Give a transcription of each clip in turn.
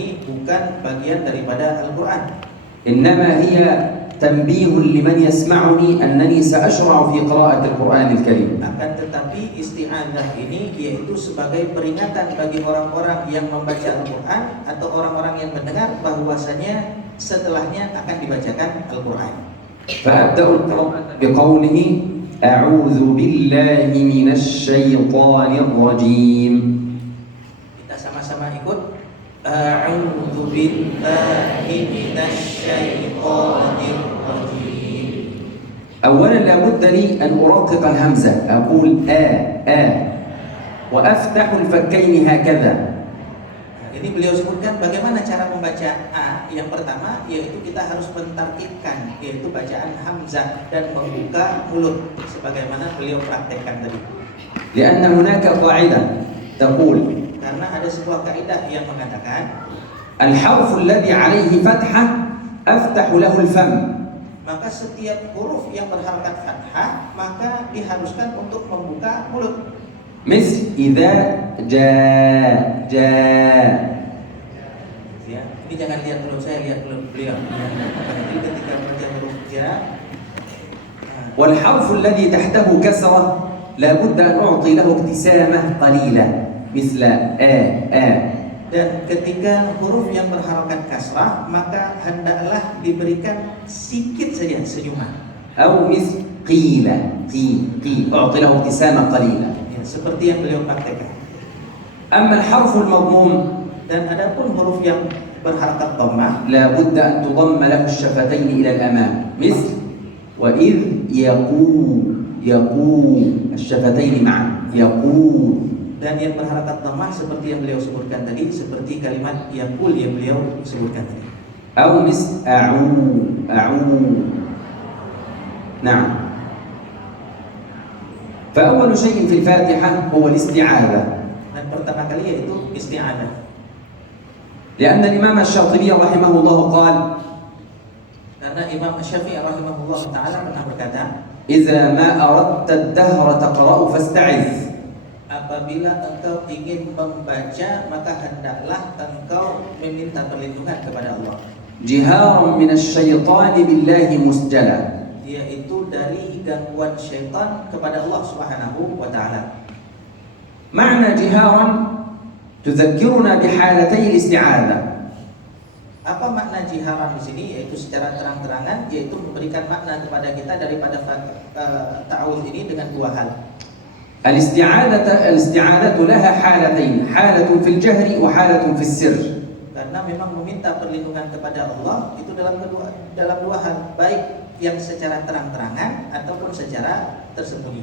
ini bukan bagian daripada Al-Quran. إنما هي تنبيه لمن يسمعني أنني سأشرع في قراءة القرآن الكريم. Akan tetapi isti'adzah ini yaitu sebagai peringatan bagi orang-orang yang membaca Al-Quran atau orang-orang yang mendengar bahwasanya setelahnya akan dibacakan Al-Quran. فأبدأ القراءة بقوله أعوذ بالله من الشيطان الرجيم. Kita sama-sama ikut. A'udzu billahi minasy syaithanir rajim. أولا لابد لي أن أرقق الهمزة، أقول وأفتح الفكين هكذا. Ini beliau sebutkan bagaimana cara membaca A. Yang pertama yaitu kita harus mentarkibkan, yaitu bacaan hamzah dan membuka mulut sebagaimana beliau praktekkan tadi. لأن هناك قاعدة تقول Karena ada sebuah kaidah yang mengatakan الحرف الذي عليه فتحة أفتح له الفم. maka setiap huruf yang berharakat fathah maka diharuskan untuk membuka mulut. مثل إذا جاء Ya, ini jangan lihat mulut saya, lihat mulut beliau. Jadi ketika membaca huruf ja, والحرف الذي تحته كسرة لابد أن أعطي له ابتسامة قليلة مثل dan ketika huruf yang berharakat kasrah maka hendaklah diberikan sedikit saja senyuman. أو مثل قيل أعطي له ابتسامة قليلة. Ya, seperti yang beliau praktekkan. أما الحرف المضموم Dan adapun huruf yang berharakat dhammah لابد أن تضم له الشفتين إلى الأمام مثل وإذ يقول الشفتين معا يقول. dan yang berharakat dhammah seperti yang beliau sebutkan tadi, seperti kalimat yaqul yang beliau sebutkan tadi. أو مثل أعو نعم. فأول شيء في الفاتحة هو الاستعاذة. Dan pertama kali yaitu isti'adzah. لأن الإمام الشاطبي رحمه الله قال Karena Imam Syafi'i rahimahullah taala pernah berkata, إذا ما أردت الدهر تقرأ فاستعذ. apabila engkau ingin membaca maka hendaklah engkau meminta perlindungan kepada Allah. جهارا من الشيطان بالله مسجلا. Yaitu dari gangguan syaitan kepada Allah Subhanahu wa taala. معنى جهارا تذكرنا بحالتي الاستعاذة. Apa makna jiharan di sini? Yaitu secara terang-terangan, yaitu memberikan makna kepada kita daripada ta'awudz ini dengan dua hal. الاستعاذة لها حالتين، حالة في الجهر وحالة في السر. Karena memang meminta perlindungan kepada Allah itu dalam dua hal, baik yang secara terang-terangan ataupun secara tersembunyi.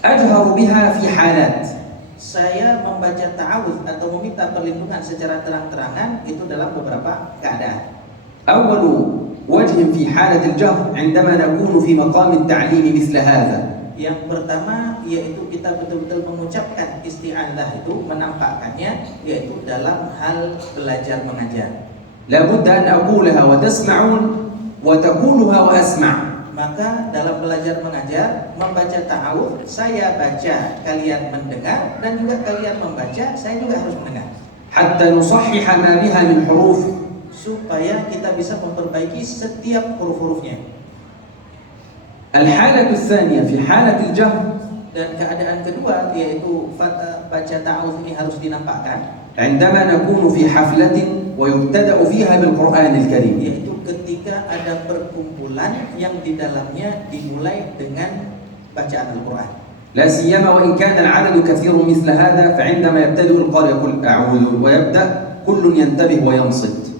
أجهر بها في حالات. Saya membaca ta'awudz atau meminta perlindungan secara terang-terangan itu dalam beberapa keadaan. أول وجه في حالة الجهر عندما نكون في مقام التعليم مثل هذا. Yang pertama yaitu kita betul-betul mengucapkan isti'adzah itu, menampakkannya yaitu dalam hal belajar mengajar. لابد أن أقولها وتسمعون وتقولها وأسمع. Maka dalam belajar mengajar, membaca ta'awudz, saya baca, kalian mendengar, dan juga kalian membaca, saya juga harus mendengar. حتى نصحح ما بها من حروف. Supaya kita bisa memperbaiki setiap huruf-hurufnya. الحالة الثانية في حالة الجهر. Dan keadaan kedua yaitu baca ta'awudz ini harus dinampakkan. عندما نكون في حفلة ويبتدأ فيها بالقرآن الكريم. Yaitu ketika ada perkumpulan yang di dalamnya dimulai dengan bacaan Al-Quran. لا سيما وإن كان العدد كثير مثل هذا، فعندما يبتدئ القارئ يقول أعوذ ويبدأ كل ينتبه وينصت.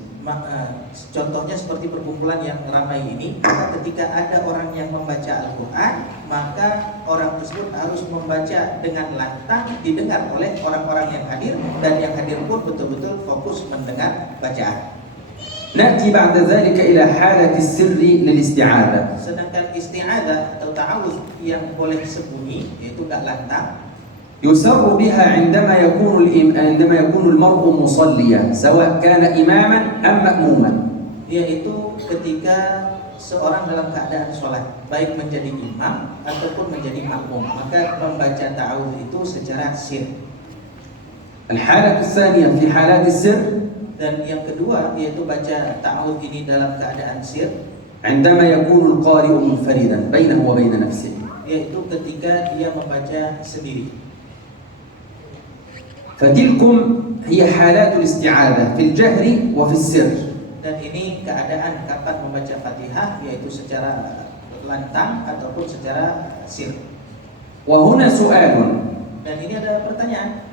Contohnya seperti perkumpulan yang ramai ini, maka ketika ada orang yang membaca Al-Quran, maka orang tersebut harus membaca dengan lantang, didengar oleh orang-orang yang hadir, dan yang hadir pun betul-betul fokus mendengar bacaan. نأتي بعد ذلك إلى حالة السر للاستعاذة. Sedangkan isti'adzah atau ta'awudz yang boleh sembunyi, yaitu gak lantang, يسر بها عندما يكون المرء مصليا سواء كان إماما أم مأموما. yaitu ketika seorang dalam keadaan sholat, baik menjadi imam ataupun menjadi makmum, maka membaca ta'awudz itu secara sir. الحالة الثانية في حالات السر. Dan yang kedua yaitu baca ta'awudz ini dalam keadaan sir, عندما يكون القارئ منفردا بينه وبين نفسه. yaitu ketika dia membaca sendiri. فتلكم هي حالات الاستعاذة في الجهر وفي السر. Dan ini keadaan kapan membaca Fatihah, yaitu secara lantang ataupun secara sir. وهنا سؤال: Dan ini ada pertanyaan,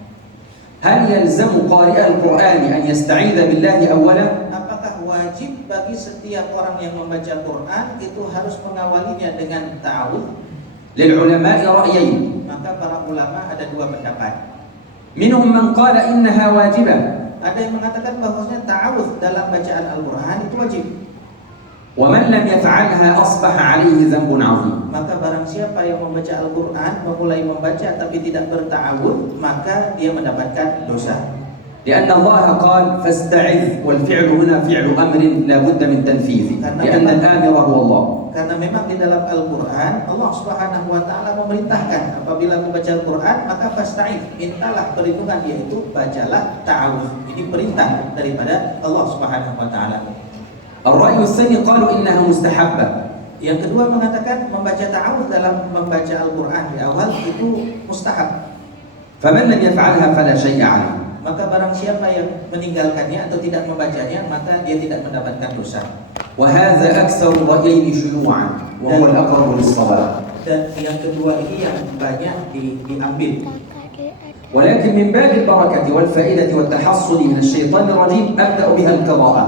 هل يلزم قارئ القرآن أن يستعيذ بالله أولا؟ apakah wajib bagi setiap orang yang membaca Quran itu harus mengawalinya dengan ta'awudz? للعلماء رأيين، Maka para ulama ada dua pendapat. منهم من قال إنها واجبة، Ada yang mengatakan bahwasanya ta'awudz dalam bacaan Al-Quran itu wajib. ومن لم يفعلها أصبح عليه ذنب عظيم. Maka barang siapa yang membaca Al-Quran, memulai membaca tapi tidak berta'awudz, maka dia mendapatkan dosa. لأن الله قال فاستعذ، والفعل هنا فعل أمر لا بد من تنفيذه، لأن الآمر هو الله. Karena memang di dalam Al-Quran Allah Subhanahu wa Ta'ala memerintahkan apabila membaca Al-Quran maka fasta'iz, mintalah perlindungan, yaitu bacalah ta'awudz. Ini perintah daripada Allah Subhanahu wa Ta'ala. الرأي الثاني قالوا إنها مستحبة. Yang kedua mengatakan membaca ta'awudz dalam membaca Al-Quran di awal itu mustahab. فمن لم يفعلها فلا شيء عليه. Maka barang siapa yang meninggalkannya atau tidak membacanya, maka dia tidak mendapatkan dosa. وهذا أكثر الرأيين شيوعا وهو الأقرب للصواب. Dan yang kedua ini yang banyak diambil. ولكن من باب البركة والفائدة والتحصن من الشيطان الرجيم أبدأ بها القراءة.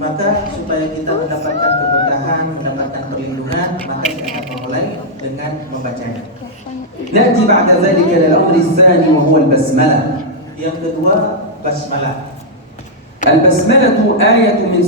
Maka supaya kita mendapatkan keberkahan, mendapatkan perlindungan, maka kita akan memulai dengan membacanya. نأتي بعد ذلك إلى الأمر الثاني وهو البسملة. Yang kedua, basmalah. البسملة آية من